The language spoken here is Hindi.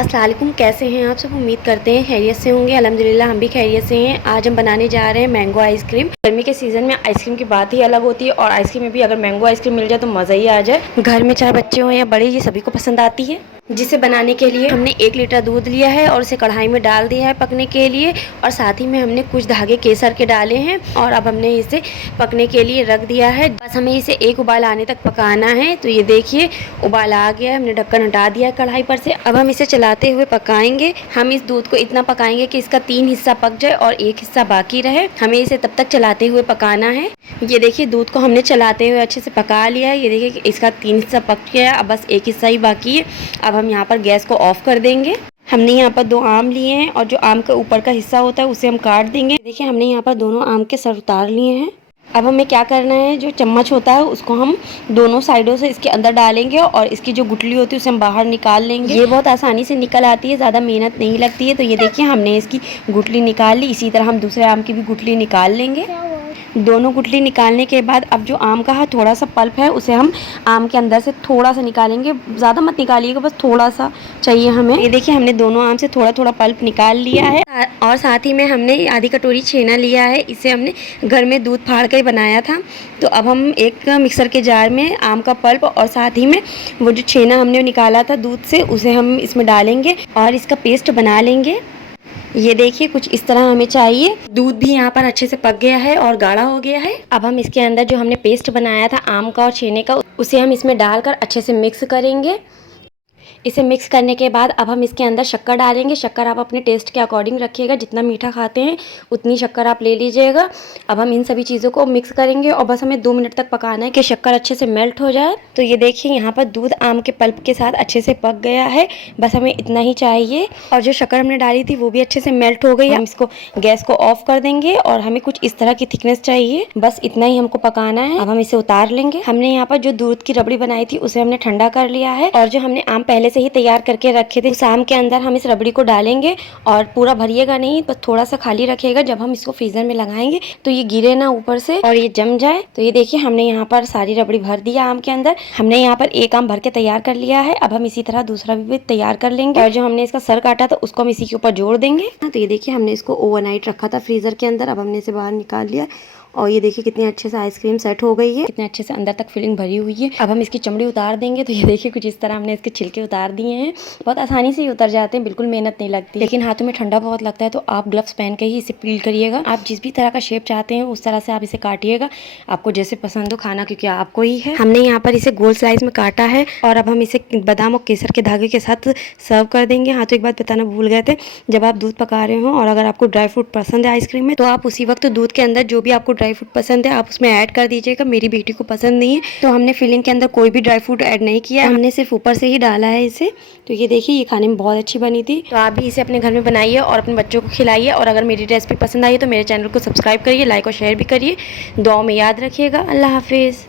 अस्सलाम वालेकुम, कैसे हैं आप सब। उम्मीद करते हैं खैरियत से होंगे। अल्हम्दुलिल्लाह हम भी खैरियत से हैं। आज हम बनाने जा रहे हैं मैंगो आइसक्रीम। गर्मी के सीज़न में आइसक्रीम की बात ही अलग होती है और आइसक्रीम में भी अगर मैंगो आइसक्रीम मिल जाए तो मज़ा ही आ जाए। घर में चाहे बच्चे हों या बड़े, ये सभी को पसंद आती है। जिसे बनाने के लिए हमने 1 लीटर दूध लिया है और उसे कढ़ाई में डाल दिया है पकने के लिए, और साथ ही में हमने कुछ धागे केसर के डाले हैं और अब हमने इसे पकने के लिए रख दिया है। बस हमें इसे एक उबाल आने तक पकाना है। तो ये देखिए उबाल आ गया है, हमने ढक्कन हटा दिया है कढ़ाई पर से। अब हम इसे चलाते हुए पकाएंगे। हम इस दूध को इतना पकाएंगे कि इसका 3 हिस्सा पक जाए और 1 हिस्सा बाकी रहे। हमें इसे तब तक चलाते हुए पकाना है। ये देखिए दूध को हमने चलाते हुए अच्छे से पका लिया है। ये देखिए कि इसका 3 हिस्सा पक गया है, अब बस 1 हिस्सा ही बाकी है। अब हम यहाँ पर गैस को ऑफ कर देंगे। हमने यहाँ पर 2 आम लिए हैं और जो आम का ऊपर का हिस्सा होता है उसे हम काट देंगे। देखिए हमने यहाँ पर दोनों आम के सर उतार लिए हैं। अब हमें क्या करना है, जो चम्मच होता है उसको हम दोनों साइडों से इसके अंदर डालेंगे और इसकी जो गुठली होती है उसे हम बाहर निकाल लेंगे। ये बहुत आसानी से निकल आती है, ज़्यादा मेहनत नहीं लगती है। तो ये देखिए हमने इसकी गुठली निकाल ली। इसी तरह हम दूसरे आम की भी गुठली निकाल लेंगे। दोनों गुठली निकालने के बाद अब जो आम का थोड़ा सा पल्प है उसे हम आम के अंदर से थोड़ा सा निकालेंगे। ज़्यादा मत निकालिएगा, बस थोड़ा सा चाहिए हमें। ये देखिए हमने दोनों आम से थोड़ा थोड़ा पल्प निकाल लिया है और साथ ही में हमने आधी कटोरी छेना लिया है। इसे हमने घर में दूध फाड़ कर बनाया था। तो अब हम एक मिक्सर के जार में आम का पल्प और साथ ही में वो जो छेना हमने निकाला था दूध से उसे हम इसमें डालेंगे और इसका पेस्ट बना लेंगे। ये देखिए कुछ इस तरह हमें चाहिए। दूध भी यहाँ पर अच्छे से पक गया है और गाढ़ा हो गया है। अब हम इसके अंदर जो हमने पेस्ट बनाया था आम का और छेने का उसे हम इसमें डालकर अच्छे से मिक्स करेंगे। इसे मिक्स करने के बाद अब हम इसके अंदर शक्कर डालेंगे। शक्कर आप अपने टेस्ट के अकॉर्डिंग रखिएगा, जितना मीठा खाते हैं उतनी शक्कर आप ले लीजिएगा। अब हम इन सभी चीज़ों को मिक्स करेंगे और बस हमें 2 मिनट तक पकाना है कि शक्कर अच्छे से मेल्ट हो जाए। तो ये देखिए यहाँ पर दूध आम के पल्प के साथ अच्छे से पक गया है, बस हमें इतना ही चाहिए। और जो शक्कर हमने डाली थी वो भी अच्छे से मेल्ट हो गई है। हम इसको गैस को ऑफ कर देंगे और हमें कुछ इस तरह की थिकनेस चाहिए, बस इतना ही हमको पकाना है। अब हम इसे उतार लेंगे। हमने यहाँ पर जो दूध की रबड़ी बनाई थी उसे हमने ठंडा कर लिया है और जो हमने आम पहले से ही तैयार करके रखे थे उस आम के अंदर हम इस रबड़ी को डालेंगे और पूरा भरिएगा नहीं, बस थोड़ा सा खाली रखिएगा। जब हम इसको फ्रीजर में लगाएंगे तो ये गिरे ना ऊपर से और ये जम जाए। तो ये देखिए हमने यहाँ पर सारी रबड़ी भर दिया आम के अंदर। हमने यहाँ पर एक आम भर के तैयार कर लिया है। अब हम इसी तरह दूसरा भी तैयार कर लेंगे और जो हमने इसका सर काटा था उसको हम इसी के ऊपर जोड़ देंगे। तो ये देखिए हमने इसको ओवरनाइट रखा था फ्रीजर के अंदर। अब हमने इसे बाहर निकाल लिया और ये देखिए कितने अच्छे से आइसक्रीम सेट हो गई है, कितने अच्छे से अंदर तक फिलिंग भरी हुई है। अब हम इसकी चमड़ी उतार देंगे। तो ये देखिए कुछ इस तरह हमने इसके छिलके उतार दिए हैं। बहुत आसानी से ही उतर जाते हैं, बिल्कुल मेहनत नहीं लगती। लेकिन हाथों में ठंडा बहुत लगता है तो आप ग्लव्स पहन के ही इसे पील करिएगा। आप जिस भी तरह का शेप चाहते हैं उस तरह से आप इसे काटिएगा, आपको जैसे पसंद हो खाना, क्योंकि आपको ही है। हमने यहाँ पर इसे गोल स्लाइस में काटा है और अब हम इसे बादाम और केसर के धागे के साथ सर्व कर देंगे। हाँ तो एक बात बताना भूल गए थे, जब आप दूध पका रहे हो और अगर आपको ड्राई फ्रूट पसंद है आइसक्रीम में तो आप उसी वक्त दूध के अंदर जो भी आपको ड्राई फ्रूट पसंद है आप उसमें ऐड कर दीजिएगा। मेरी बेटी को पसंद नहीं है तो हमने फिलिंग के अंदर कोई भी ड्राई फ्रूट ऐड नहीं किया, हमने सिर्फ ऊपर से ही डाला है इसे। तो ये देखिए ये खाने में बहुत अच्छी बनी थी। तो आप भी इसे अपने घर में बनाइए और अपने बच्चों को खिलाइए। और अगर मेरी रेसिपी पसंद आई तो मेरे चैनल को सब्सक्राइब करिए, लाइक और शेयर भी करिए। दुआओं में याद रखिएगा। अल्लाह हाफिज़।